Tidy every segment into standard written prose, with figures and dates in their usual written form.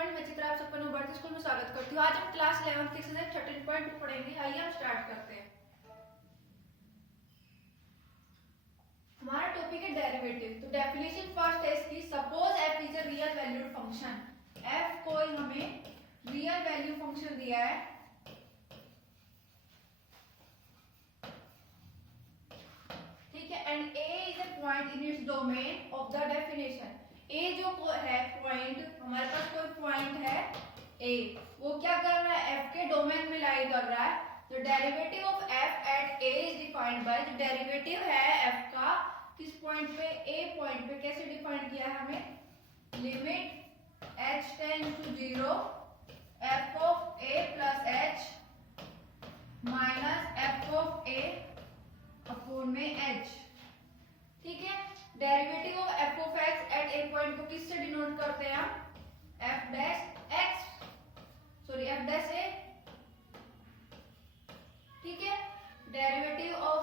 Everyone, मैं चित्रा आप सबका न्यू भारती स्कूल में स्वागत करती हूँ। आज हम क्लास 11 की एक्सरसाइज 13.2 पढ़ेंगे। आइए हम स्टार्ट करते हैं। हमारा टॉपिक है डेरिवेटिव। तो डेफिनेशन फर्स्ट है इसकी, suppose f is a real valued function. f कोई हमें रियल वैल्यू फंक्शन दिया है, ठीक है, and a is a point in its domain of the definition. a जो है पॉइंट, हमारे पास कोई पॉइंट है a, वो क्या कर रहा है, f के डोमेन में लाई कर रहा है। तो derivative of f at a is defined by, जो डेरिवेटिव है f का किस पॉइंट पे, a पॉइंट पे, कैसे डिफाइन किया है हमें, limit h tends to 0 f of a plus h minus f of a upon में h, ठीक है। Derivative of f of x at a point को किससे डिनोट करते हैं हम, f dash x, sorry f dash a, ठीक है। Derivative of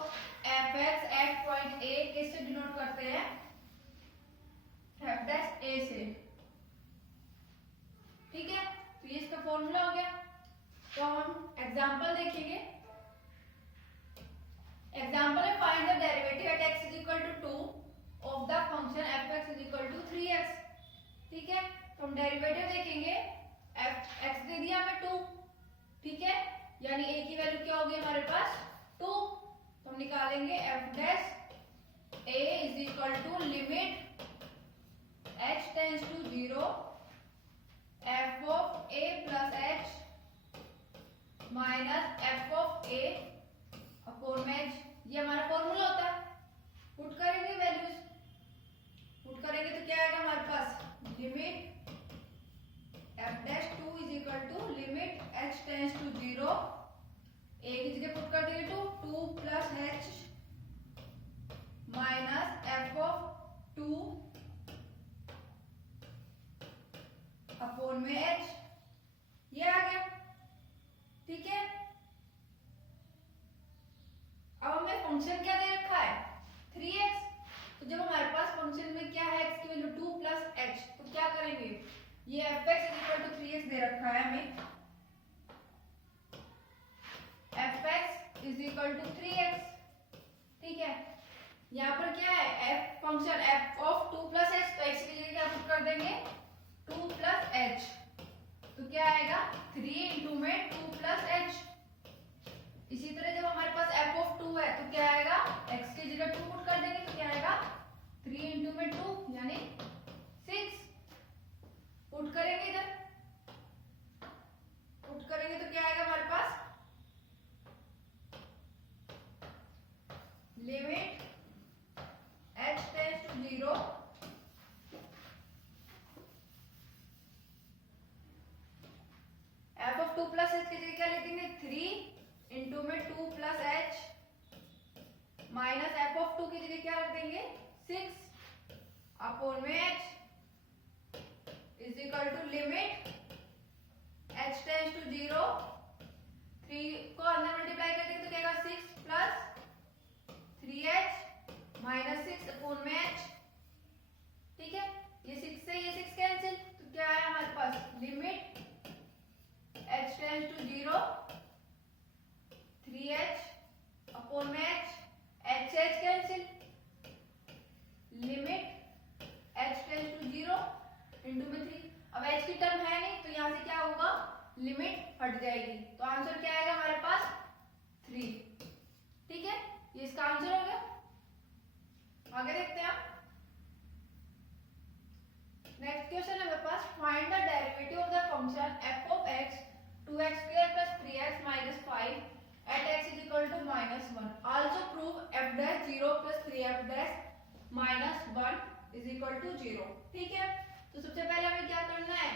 f x at point a किससे डिनोट करते हैं, f डैश a से, ठीक है। तो ये इसका फॉर्मूला हो गया। तो हम एग्जांपल देखेंगे। एग्जांपल में find the derivative at x is equal to 2 of the function f(x) is equal to 3x, ठीक है। तो हम डेरिवेटिव देखेंगे, f(x) दे दिया हमें 2, ठीक है, यानी a की वैल्यू क्या होगी हमारे पास 2। तो हम निकालेंगे f dash a is equal to limit h tends to 0 f of a plus h minus f of a upon में h। ये हमारा फॉर्मूला होता है। पुट करेंगे वैल्यूज, पुट करेंगे तो क्या आएगा हमारे पास, limit f dash 2 is equal to limit h tends to 0, a की जगह पुट कर देंगे 2 plus h minus f of 2 upon में h, ये आ गया, ठीक है। अब हमें फंक्शन क्या दे रखा है 3x। तो जब हमारे पास फंक्शन में क्या है, x की वैल्यू 2 प्लस h, तो क्या करेंगे, ये f(x) is equal to 3x दे रखा है हमें, f(x) is equal to 3x, ठीक है। यहाँ पर क्या है, f function f of 2 plus h, तो x की जगह क्या पुट कर देंगे 2 प्लस h, तो क्या आएगा 3 इंटू में 2 प्लस h। इसी तरह जब हमारे पास f ऑफ 2 है तो क्या आएगा, x की जगह 2 पुट कर देंगे तो क्या आएगा 3 इंटू में 2 यानी 6। पुट करेंगे, इधर पुट करेंगे तो क्या आएगा हमारे पास, limit h tends to 0 f of 2 plus h की जगह क्या लिखेंगे 3 इंटू में 2 plus h minus f of 2 की जगह क्या रख देंगे 6 अपॉन में h is equal to limit h tends to 0, 3 को अंदर मल्टीप्लाई कर देंगे तो क्या आएगा 6 प्लस 3h माइनस 6 अपॉन में h, ठीक है। ये 6 से ये 6 कैंसिल, तो क्या है हमारे पास limit h tends to 0 3h upon में h cancel, limit h tends to 0 into में 3। अब h की टर्म है नहीं तो यहाँ से क्या होगा, लिमिट हट जाएगी, तो आंसर क्या आएगा हमारे पास 3, ठीक है। ये इसका आंसर हो गया। आगे देखते हैं हम। नेक्स्ट क्वेश्चन है मेरे पास, find the derivative of the function f of x 2x square plus 3x minus 5 at x is equal to -1. Also prove f dash 0 plus 3f dash minus 1 is equal to 0, ठीक है। तो सबसे पहले हमें क्या करना है,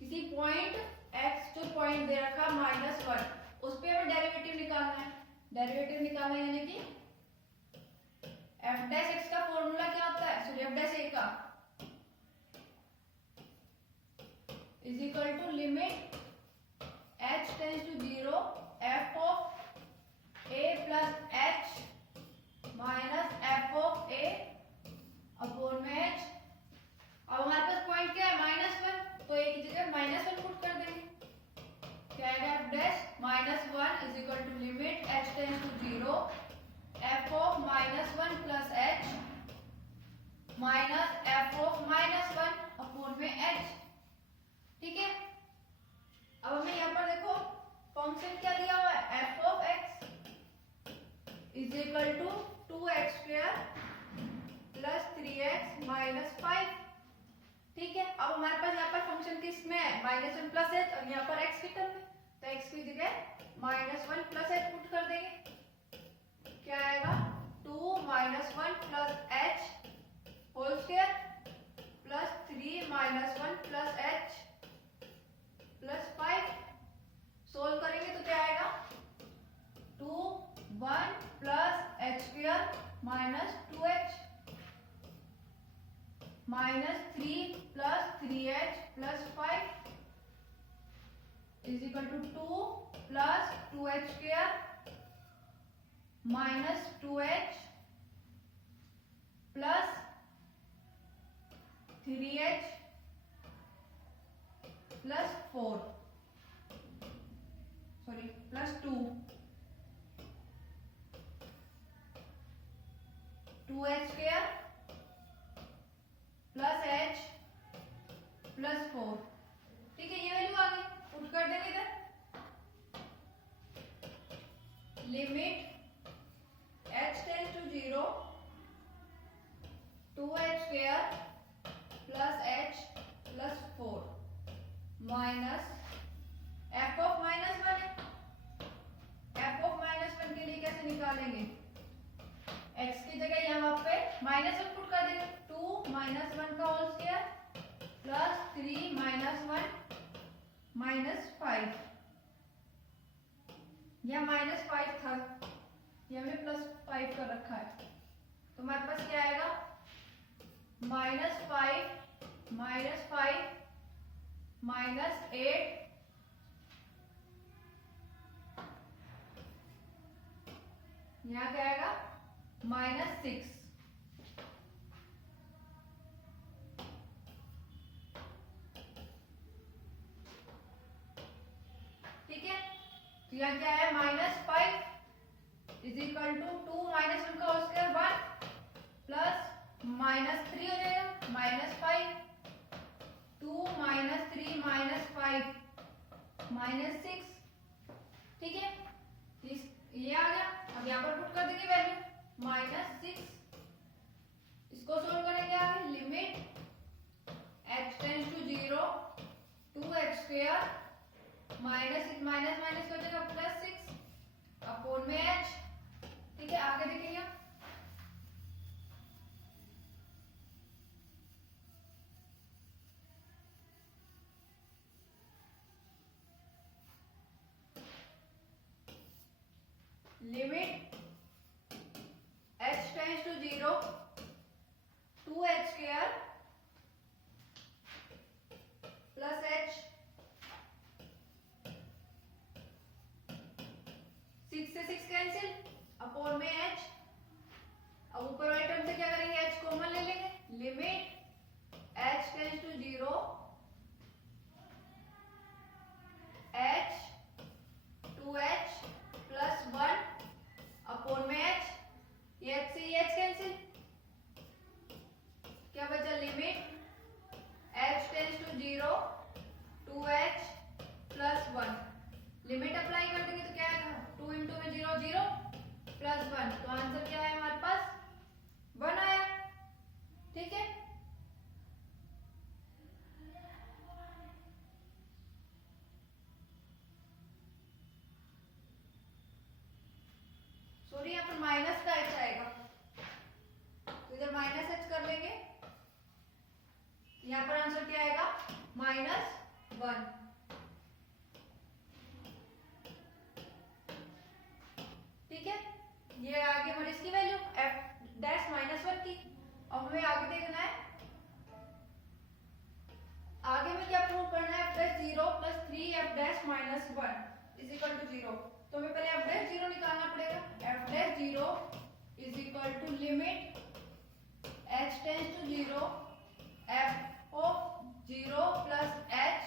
किसी पॉइंट x जो पॉइंट दे रखा -1, उस पे हमें डेरिवेटिव निकालना है। डेरिवेटिव निकालना है यानी कि f dash x का फॉर्मूला क्या होता है, सॉरी f dash a का is equal to limit h tends to 0 f of a plus h minus f of a upon में h। अब हमारे पास पॉइंट क्या है -1, तो a की जगह f dash minus one is equal to limit h tends to zero f of minus one plus h minus f of minus one upon में h. ठीक है, अब हमें यहाँ पर देखो फंक्शन क्या दिया हुआ है, f of x is equal to 2x square plus 3x minus 5। ठीक है, अब हमारे पास यहाँ पर फंक्शन किस में है, माइनस वन प्लस एच, और यहाँ पर x की टर्म में, तो x की जगह minus one plus h put कर देंगे। क्या आएगा, 2 minus one plus h whole square plus 3 minus one plus h plus 5। Solve करेंगे तो क्या आएगा, 2 1 plus h square minus 2h minus 3 plus 3h plus 5 is equal to 2 plus 2h square minus 2h plus 3h plus 4 sorry plus 2h square plus h plus 4। ठीक है, ये value आ गई, put कर देंगे इधर। Limit h tends to 0 2h square plus h plus 4 minus f of minus one है, f of minus one के लिए कैसे निकालेंगे, x की जगह यहाँ पे माइनस वन पुट कर देंगे, 2 माइनस वन का whole square plus 3 minus one minus 5। यह माइनस 5 था, ये हमने प्लस 5 कर रखा है, तो हमारे पास क्या आएगा, माइनस 5 माइनस 5 माइनस 8 यहाँ क्या आएगा, माइनस 6। ठीक है, तो यहाँ क्या है, minus 5 is equal to 2 minus one का होल स्क्वायर 1 प्लस माइनस 3 हो जाएगा, माइनस 5 2 माइनस 3 माइनस 5 माइनस 6। ठीक है, ये आ गया। अब यहाँ पर पुट कर देंगे वैल्यू माइनस 6। इसको सोल्व करेंगे आगे, limit h tends to 0 2h square minus minus minus हो जाएगा प्लस 6 अपॉन में h। ठीक है, आगे देखेंगे limit h tends to 0 2h square plus h 6 से 6 कैंसिल अपॉन में h। अब ऊपर वाले टर्म से क्या करेंगे, h कॉमन ले लेंगे, limit h tends to 0 h 2h plus 1 upon में h, ये h से ये h कैंसिल, क्या बचा, limit h tends to 0 2h plus 1। Limit apply कर देंगे तो क्या आएगा, 2 इंटू में 0 0 प्लस 1, तो आंसर क्या है हमारे पास, 1 आया। ठीक है, सॉरी यहाँ पर माइनस का h आएगा, तो इधर माइनस h कर लेंगे, यहाँ पर आंसर क्या आएगा, -1। ठीक है, ये आगे हमारी इसकी वैल्यू f डैश -1 की। अब हमें आगे देखना है, आगे में क्या प्रूव करना है, f dash 0 plus 3f dash -1 is equal to 0। तो हमें पहले f डैश 0 निकालना पड़ेगा, f dash 0 is equal to limit h tends to 0 f of 0 plus h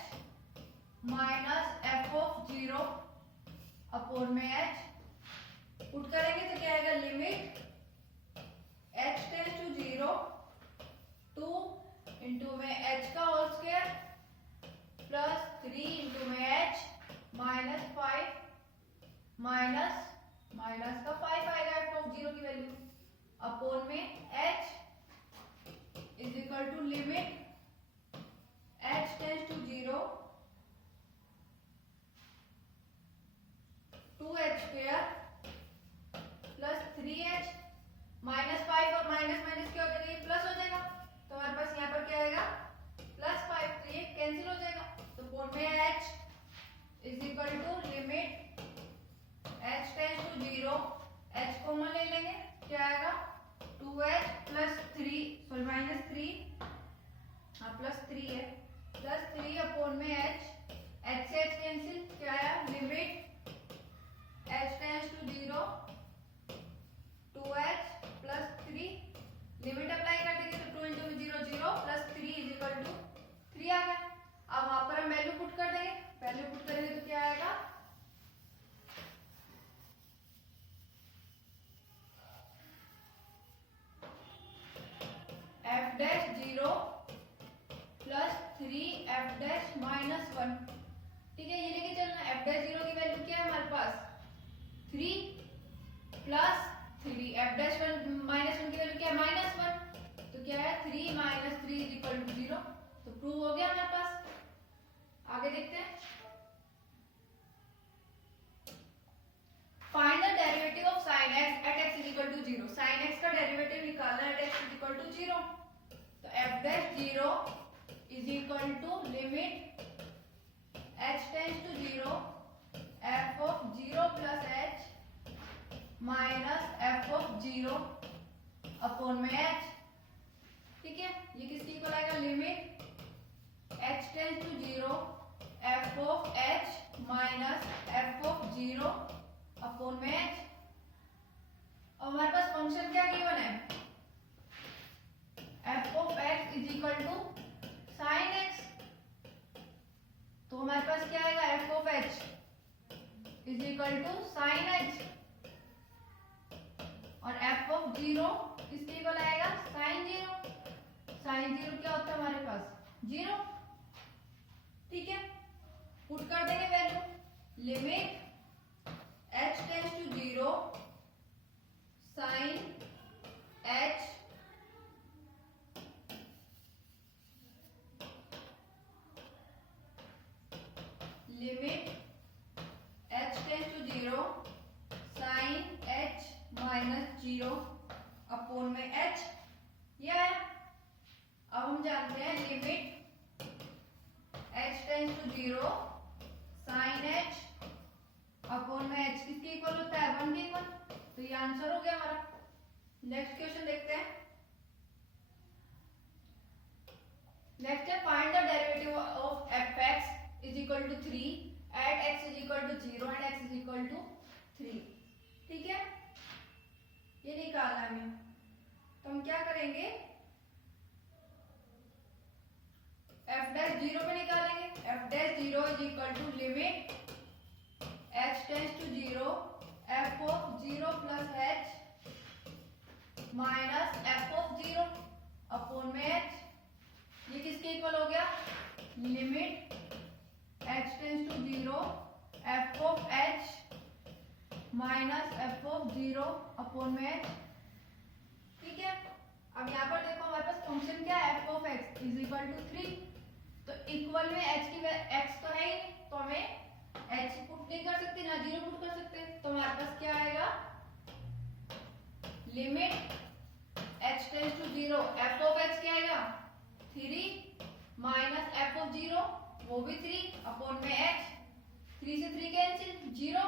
minus f of 0 upon में h, पुट करेंगे तो क्या आएगा, limit h tends to 0 2 into में h का होल स्क्वायर प्लस 3 इंटू में h माइनस 5 माइनस का 5 आएगा f ऑफ 0 की वैल्यू अपॉन में h is equal to limit h tends to 0 2h square plus 3h minus 5 और माइनस माइनस क्या हो जाएगा, ये प्लस हो जाएगा, तो हमारे पास यहाँ पर क्या आएगा प्लस 5, तो ये कैंसिल हो जाएगा, तो अपॉन में h is equal to limit h tends to 0 h common ले लेंगे, क्या आएगा 2h प्लस 3 सॉरी माइनस 3 हाँ प्लस 3 है प्लस 3 अपॉन में h से h कैंसिल, क्या आया limit h tends to 0 2h plus 3 limit apply कर देंगे तो 2 into 0 0 plus 3 is equal to 3 आ गया। अब वहां पर हम वैल्यू पुट कर देंगे, वैल्यू पुट करेंगे तो क्या आएगा f dash 0 plus 3 f dash minus 1, ठीक है, ये लेके चलना। f डैश 0 की वैल्यू क्या है हमारे पास 3 प्लस 3 f डैश 1 माइनस 1 की वैल्यू क्या है माइनस 1, तो क्या है 3 माइनस 3 इज इक्वल टू 0, तो प्रूव हो गया हमारे पास। आगे देखते हैं, find the derivative of sin x at x is equal to 0, sin x का डेरिवेटिव निकालना है at x is equal to 0, तो f dash 0 is equal to limit h tends to 0 f of 0 plus h minus f of 0 upon में h, ठीक है, ये किसकी equal आएगा limit h tends to 0 f of h minus f of 0 upon में h। और हमारे पास फंक्शन क्या गिवन है f of x is equal to sin x, तो हमारे पास क्या आएगा f of h is equal to sin h और f ऑफ 0 किसके इक्वल आएगा sin 0, sin 0 क्या होता है हमारे पास 0, ठीक है, पुट कर देंगे value limit h tends to 0 sin h limit h tends to 0 sin h minus 0 upon में h, ये है। अब हम जानते हैं limit h tends to 0 sin h upon में h किसके इक्वल होता है 1 के इक्वल, तो ये आंसर हो गया हमारा। नेक्स्ट क्वेश्चन देखते हैं, नेक्स्ट है find the derivative of fx is equal to 3 at x is equal to 0 and x is equal to 3, ठीक है, ये निकालना है हमें, तो हम क्या करेंगे f डैश 0 पे निकालेंगे, f dash 0 is equal to limit h tends to 0 f of 0 plus h minus f of 0 upon में h, ये किसके इक्वल हो गया limit h tends to 0 f of h minus f of 0 upon में h, ठीक है। अब यहाँ पर देखो हमारे पास फंक्शन क्या है f of x is equal to 3, तो इक्वल में h की x तो है ही नहीं, तो हमें h पुट नहीं कर सकते ना 0 पुट कर सकते, तो हमारे पास क्या आएगा limit h tends to 0 f of x क्या आएगा 3 माइनस f ऑफ 0 वो भी 3 अपॉन में h, 3 से 3 कैंसिल 0,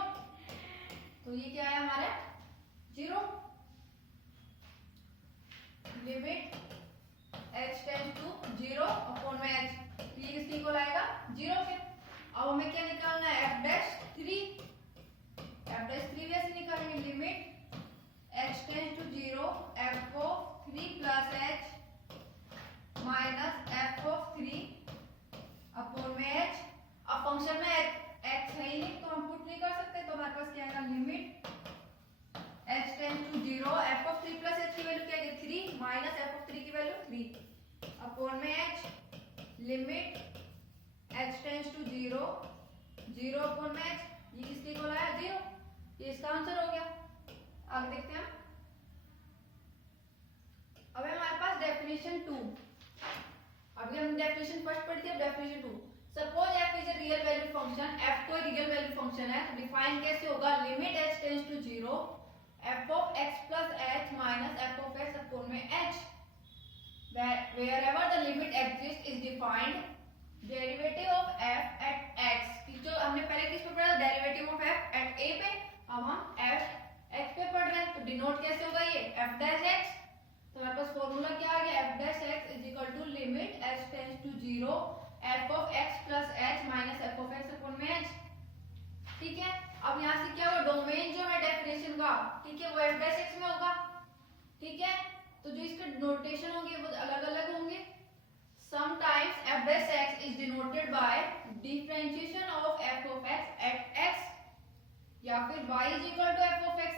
तो ये क्या है हमारा 0, limit h tends to 0 upon में h, तो ये किसके इक्वल आएगा 0 के। अब हमें क्या निकालना है f डैश 3 भी ऐसे निकालेंगे limit h tends to 0 f of 3 plus h minus f of 3 upon में h। अब फंक्शन में x है ही नहीं तो हम पुट नहीं कर सकते, तो हमारे पास limit h tends to 0, 0 upon में h, ये किसके इक्वल आया 0, ये इसका आंसर हो गया। आगे देखते हैं। अब है हमारे पास डेफिनेशन 2। अभी हम डेफिनेशन फर्स्ट पढ़ते हैं, definition 2। Suppose f is a real value function, f कोई रियल वैल्यू फंक्शन है, तो डिफाइन कैसे होगा, limit h tends to 0 f of x plus h minus f of x upon में h, wherever the limit exists is defined derivative of f at x, कि जो हमने पहले किस पे पढ़ा, derivative of f at a पे, अब हम f x पे पढ़ रहे हैं, तो डिनोट कैसे होगा ये f डैश x, तो हमारे पास फॉर्मूला क्या आ गया, f dash x is equal to limit h tends to 0 f of x plus h minus f of x upon में h। ठीक है, अब यहाँ से क्या होगा, डोमेन जो है डेफिनेशन का, ठीक है, वो f डैश x में होगा। ठीक है, तो जो इसके नोटेशन होंगे वो अलग अलग होंगे। Sometimes f dash x is denoted by differentiation of f of x at x, या फिर y is equal to f of x।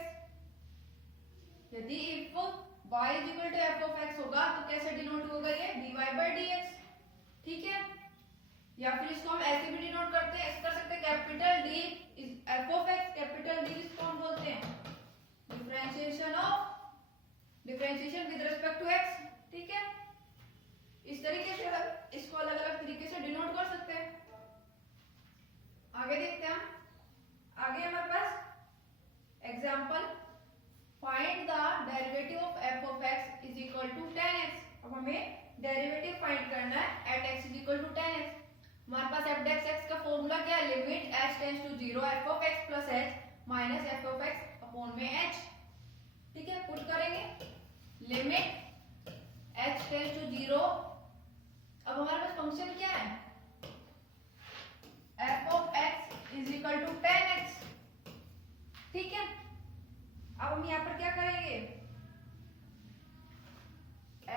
यदि if y is equal to f of x होगा तो कैसे डिनोट होगा ये dy by dx। ठीक है, या फिर इसको हम ऐसे भी डिनोट करते हैं, ऐसे कर सकते हैं, capital D is f of x, capital D इसको हम बोलते हैं differentiation with respect to x। ठीक है, इस तरीके से इसको अलग अलग तरीके से डिनोट कर सकते हैं। आगे देखते हैं। आगे हमारे पास example, find the derivative of f of x is equal to 10x। अब हमें डेरिवेटिव फाइंड करना है at x is equal to 10x। हमारे पास f डैश x का फॉर्मूला क्या है, limit h tends to 0 f of x plus h minus f of x upon में h। ठीक है, पुट करेंगे लिमिट h टेंस टू 0। अब हमारे पास फंक्शन क्या है, f of x is equal to 10x। ठीक है, अब हम यहाँ पर क्या करेंगे,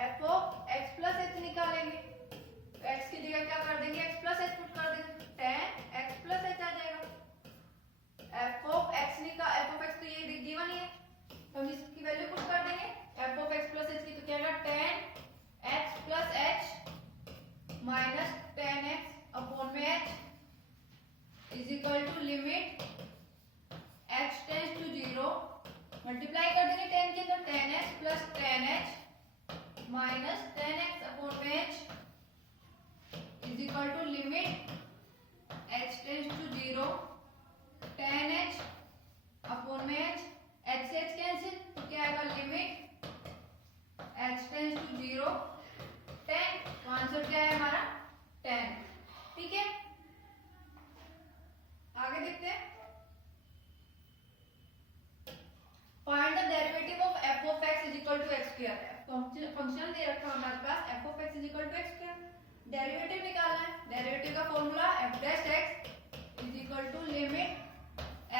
f of x plus h निकालेंगे, तो x की जगह क्या कर देंगे, x प्लस h पुट कर देंगे, 10x प्लस h आ जाएगा। f ऑफ x तो ये गिवन ही है, तो हम इसकी वैल्यू पुट कर देंगे, f of x plus h की, तो क्या होगा 10x plus h minus 10x upon में h is equal to limit h tends to 0, multiply कर देंगे 10 के अंदर, 10x plus 10h minus 10x upon में h is equal to limit h tends to 0, 10h upon में h, h से h cancel, तो क्या आएगा लिमिट h टेंस टू 0, 10, तो आंसर क्या है हमारा 10। ठीक है, आगे देखते हैं। Find the derivative of f of x is equal to x square है, तो फंक्शन दे रखा है हमारे पास f of x is equal to x square, derivative निकालना है। डेरिवेटिव का formula f dash x is equal to limit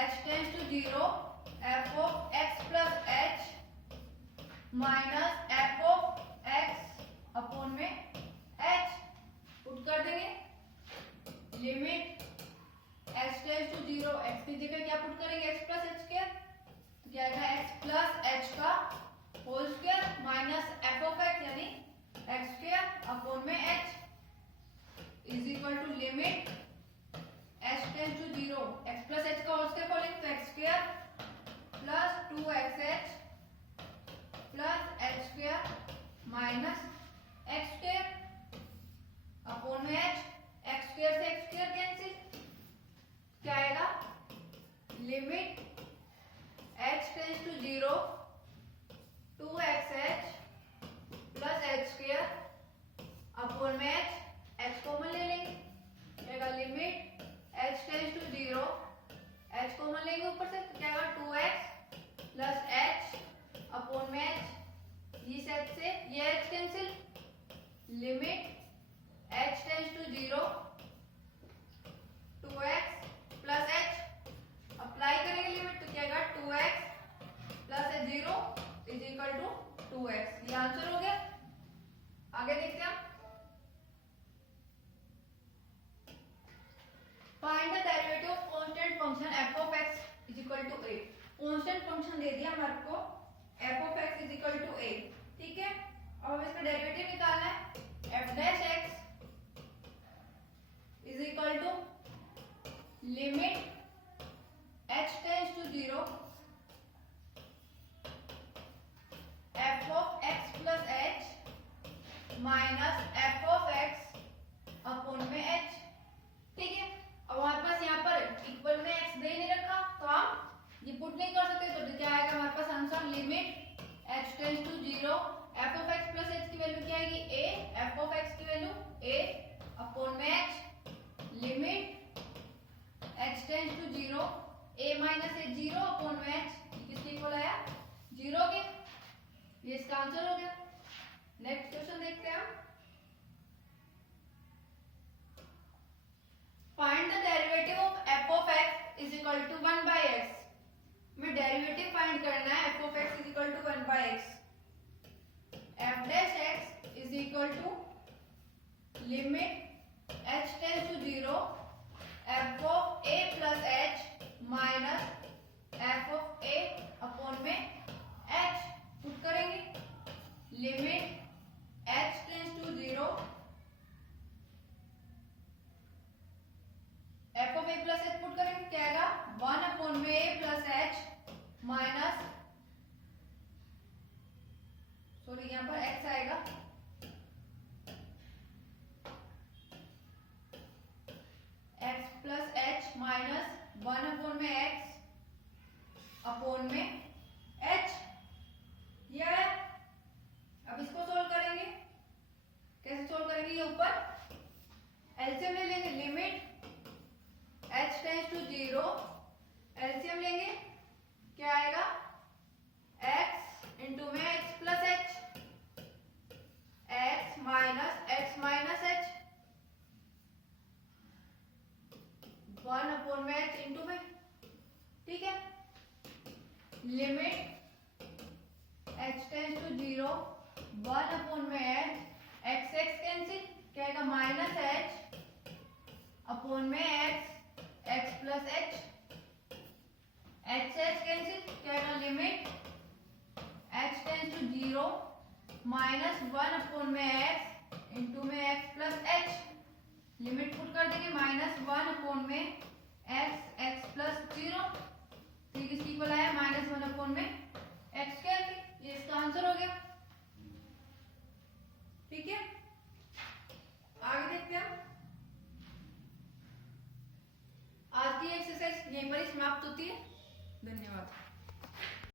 h tends to 0 f of x plus h minus f of x upon में h, put कर देंगे limit h tends to 0, x की जगह क्या put करेंगे, x प्लस h स्क्वायर, तो क्या आएगा x प्लस h का whole square minus f of x यानी x स्क्वायर अपॉन में h is equal to limit h tends to 0, x plus h का होल स्क्वायर बोलेंगे तो x square plus 2xh plus h square minus x square upon में h, x square से x square cancel, क्या आएगा limit h tends to 0, 2xh plus h square upon में h common ले लेंगे, क्या limit h tends to 0, h common लेंगे ऊपर से, तो क्या आएगा 2x प्लस h अपॉन में h, इस h से ये h cancel, limit h tends to 0, 2x plus h, apply करेंगे लिमिट, तो क्या आएगा 2x plus 0 is equal to 2x। ये आंसर हो गया। आगे देखते हैं, find the derivative of constant function f of x is equal to a। Constant function दे दिया हमारे को f of x is equal to a। ठीक है, अब हमें इसका डेरिवेटिव निकालना है, f dash x limit h tends to 0 f of x plus h minus f of x upon में h। ठीक है, अब हमारे पास यहाँ पर इक्वल में x दे नहीं रखा तो हम ये पुट नहीं कर सकते, तो क्या आएगा हमारे पास answer, limit h tends to 0 f of x plus h की वैल्यू क्या आएगी a, f ऑफ x की वैल्यू a अपॉन में h, limit h tends to 0 a minus a 0 upon में h, किसके इक्वल आया 0 के, ये इसका आंसर हो गया। नेक्स्ट क्वेश्चन देखते हैं हम, find the derivative of f of x is equal to 1 by x। में डेरिवेटिव फाइंड करना है f of x is equal to 1 by x। f dash x is equal to limit h tends to 0 f of a plus h minus f of a upon में h, put करेंगे limit h tends to 0 f of a plus h put करेंगे क्या आएगा 1 upon में a plus h minus, sorry यहाँ पर x आएगा x plus h minus 1 upon में x अपॉन में h, ये है। अब इसको सोल्व करेंगे, कैसे सोल्व करेंगे, ये ऊपर एलसीएम ले लेंगे, limit h tends to 0 LCM लेंगे क्या आएगा x इंटू में x plus h, x minus h 1 upon में h इंटू में, ठीक है, limit h tends to 0 1 upon में h, x कैंसिल क्या आएगा माइनस h अपॉन में x plus h, h cancel क्या आएगा limit h tends to 0 minus 1 upon में x इंटू में x plus h, limit put कर देंगे माइनस 1 अपॉन में x प्लस 0, ठीक इसकी इक्वल आया माइनस 1 अपॉन में x कैंसिल, ये इसका आंसर हो गया। ठीक है, आगे देखते हैं, आज की एक्सरसाइज यहीं पर ही समाप्त होती है। धन्यवाद।